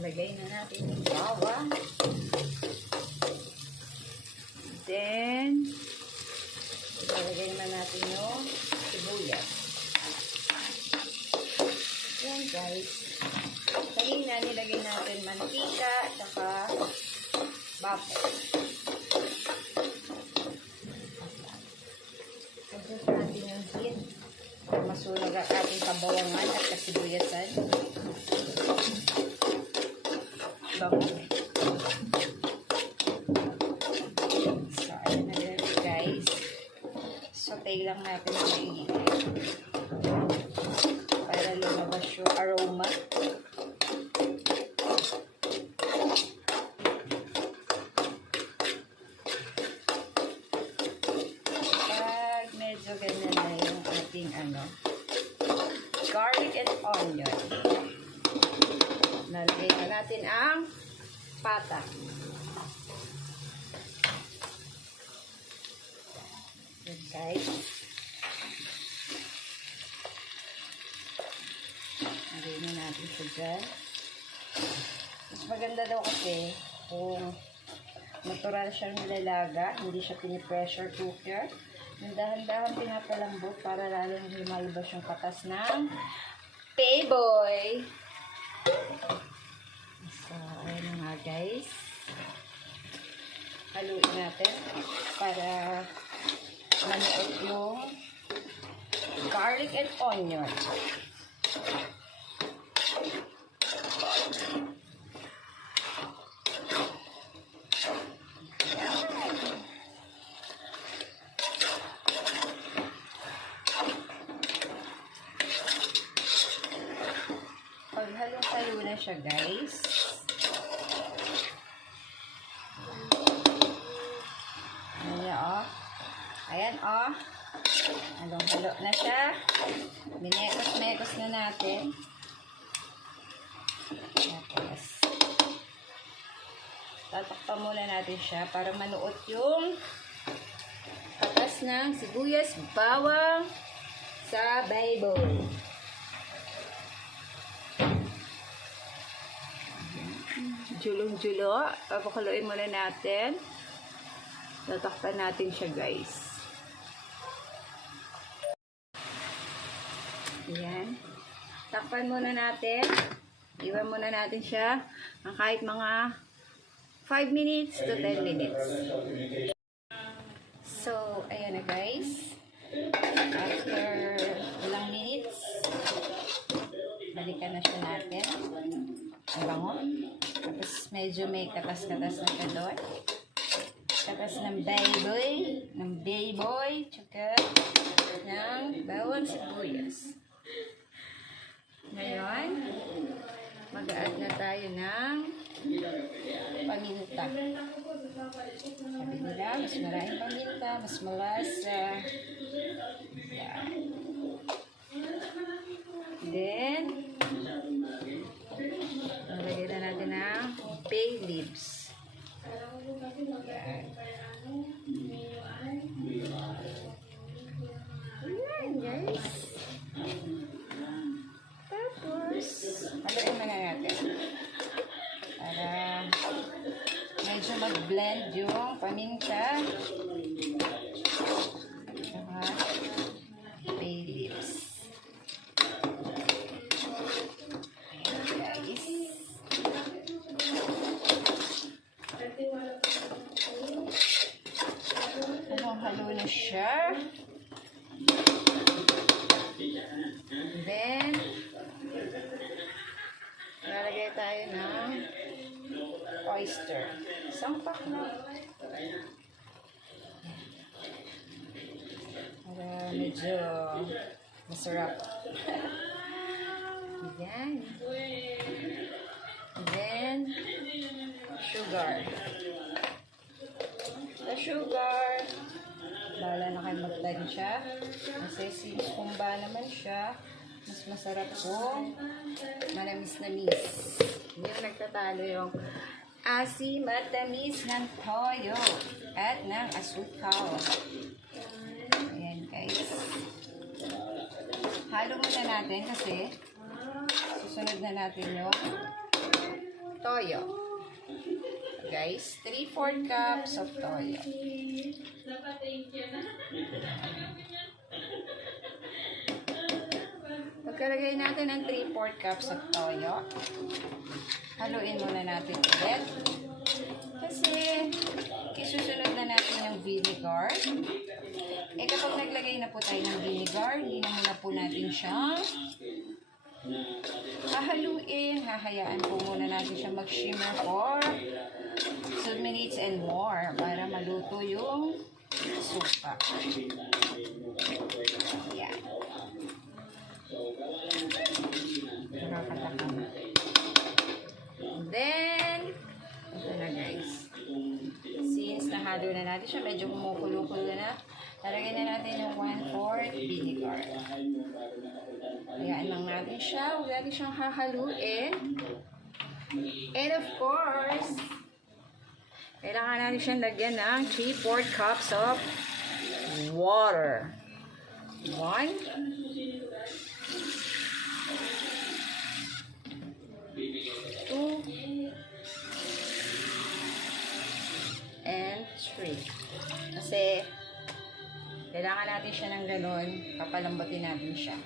Lagay na natin yung bawang. Then, ilagay naman natin yung sibuyas. Yan guys. Kanina nilagay natin mantika at saka baboy. Adjust natin yung heat. Masunog ang ating kabawangan at kasibuyasan. Baboy. So, ayun na rin guys. Sautay lang natin ang maigi. Para lumabas yung aroma. Pag medyo ganyan na yung ating garlic and onion. Nalagay na natin ang pata. Okay. Nalagay na natin siya dyan. Mas maganda daw kasi kung natural siyang nilalaga, hindi siya pinipressure cooker. Yung dahan-dahan pinapalambot para lalong lumalabas yung katas ng Payboy. So, ayun nga guys. Haluin natin para manuot yung garlic and onion. Pag halong-halo na siya guys, ayan halong-halo na siya. Minekos-mekos na natin. Tapos tatakpan muna natin siya para manuot yung katas ng sibuyas, bawang sa Payboy. Julong-julo. Papakuloyin muna natin. Tatakpan natin siya guys. Ayan. Takpan muna natin. Iwan muna natin siya ng kahit mga 5 minutes to 10 minutes. So, ayan na guys. After ilang minutes, balikan na siya natin. Ang bango. Tapos medyo may katas-katas na siya doon. Katas ng Payboy, tsaka ng bawang sibuyas. Ngayon, mag-add na tayo ng paminta. Sabi nila, mas maraming paminta, mas malasa. Yan. Then, nalagay na natin ang bay leaves. Yan. Ayan guys. Tapos, haluin na natin. Para medyo mag-blend yung paminta. Saka bay leaves. Ayan guys. Halo na siya. Then, lalagay tayo ng oyster. Isang pack na. Para medyo masarap. Ayan. Then, sugar. The sugar. Bahala na kayo mag-tansya. Kasi since kumba naman siya, mas masarap kung manamis-namis. Hindi yung nagtatalo yung matamis ng toyo at ng asukal. Ayan guys. Halo muna natin kasi susunod na natin yung toyo. Guys, 3/4 cups of toyo. Pagkalagay natin ng 3/4 cups of toyo, haluin muna natin ulit. Kasi, isusunod na natin yung vinegar. Kapag naglagay na po tayo ng vinegar, hindi na muna po natin siyang hahaluin. Hahayaan po muna natin siya mag-shimmer for 2 minutes and more para maluto yung suka. Ayan. Nakakatakam. Then, ito na guys. Since nahalo na natin siya, medyo kumukulo-kulo na, talagyan na natin yung 1/4 vinegar. Ayan lang natin siya. Huwag natin siyang hahaluin. And of course, kailangan natin siyang lagyan ng 3/4 cups of water. 1, 2, and 3. Kasi, kailangan natin siya ng ganun, papalambutin natin siya.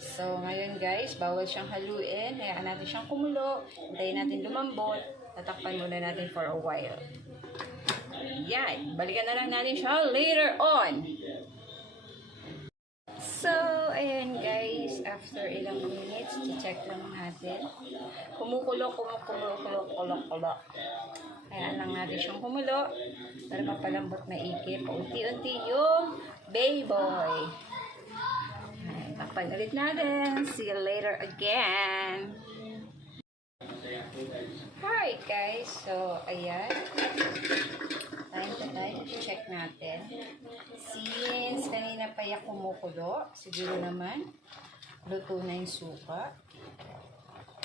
So, ngayon guys, bawal siyang haluin, hayaan natin siyang kumulo, hintayin natin lumambot, tatakpan muna natin for a while. Yan, balikan na lang natin siya later on. So, ayan guys, after ilang minutes, check lang natin. Kumukulo. Hayaan lang natin siyang kumulo para mapalambot na ikip. Unti-unti yung baboy. Takpan ulit natin. See you later again. Alright guys, so ayan. Time to time, check natin. Since kanina pa yung kumukulo, siguro naman luto na yung suka.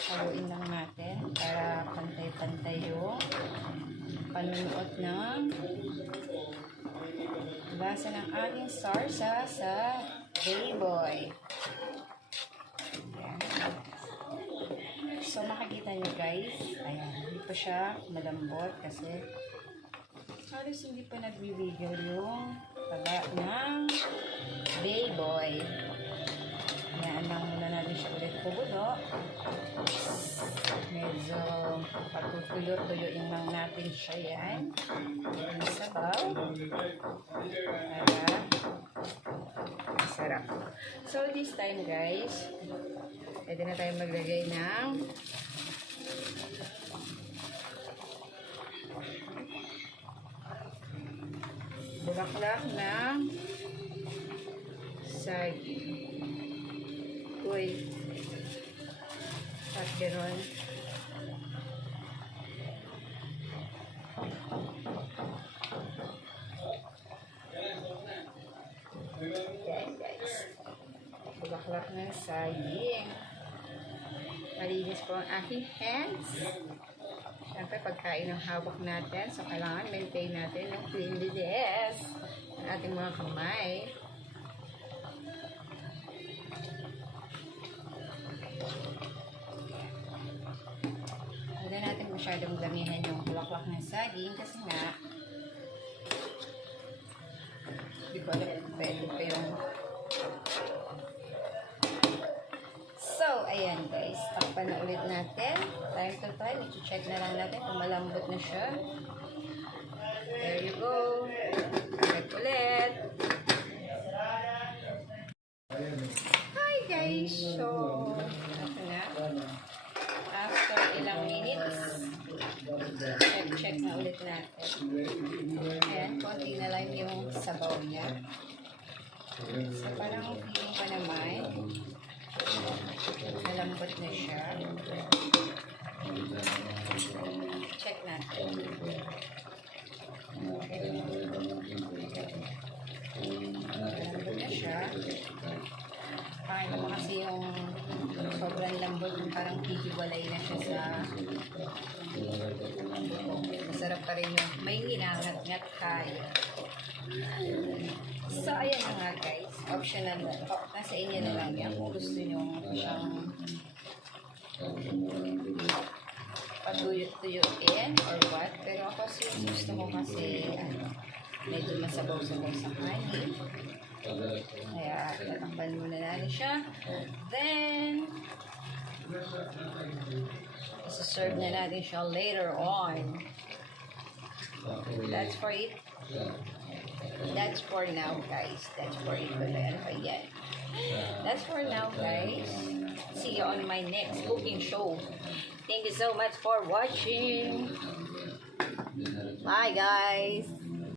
Haluin lang natin para pantay-pantay yung panunuot ng lasa ng ating sarsa sa baboy. Ayan. So, makikita nyo guys, ayan, hindi pa siya malambot kasi halos hindi pa nagwiwigil yung taba ng baboy. Ayan lang muna natin siya ulit kubulo. Medyo patutuyo-tuyuin lang natin siya yan. Yung sabaw. Para masarap. So this time guys, pwede na tayo maglagay ng bulaklak ng saging. Uy, pagkiron. Yan guys. Bulaklak ng saging. Malinis po ang aking hands. Siyempre, pagkain ng hawak natin, so kailangan maintain natin yung cleanliness ng ating mga kamay. Huwag na natin masyadong damihan yung bulaklak ng saging kasi nga, di ko alam kung pwede pa yung. So, ayan guys, takpan na ulit natin. Time to time, i-check na lang natin kung malambot na siya. There you go. Agad ulit. Hi guys! So, ito na. After ilang minutes, check na ulit natin. Ayan, konti na lang yung sabaw niya. So, parang feeling pa naman, malambot na siya. Check natin. Malambot na siya. Parang naman kasi yung sobrang lambot, parang hihiwalay na siya sa masarap pa rin yung may ginangat-ngat tayo. So, ayan na nga guys. Optional na. Nasa inyo na lang yan. Kung gusto nyo siyang patuyot-tuyuin or what. Pero ako gusto ko kasi medyo masabaw-sabaw sa kanin. Kaya tatakpan muna natin siya. Then, isa-serve na natin siya later on. That's for it. That's for now, guys. That's for it. Ano pa yan? That's for now, guys. See you on my next cooking show. Thank you so much for watching. Bye, guys.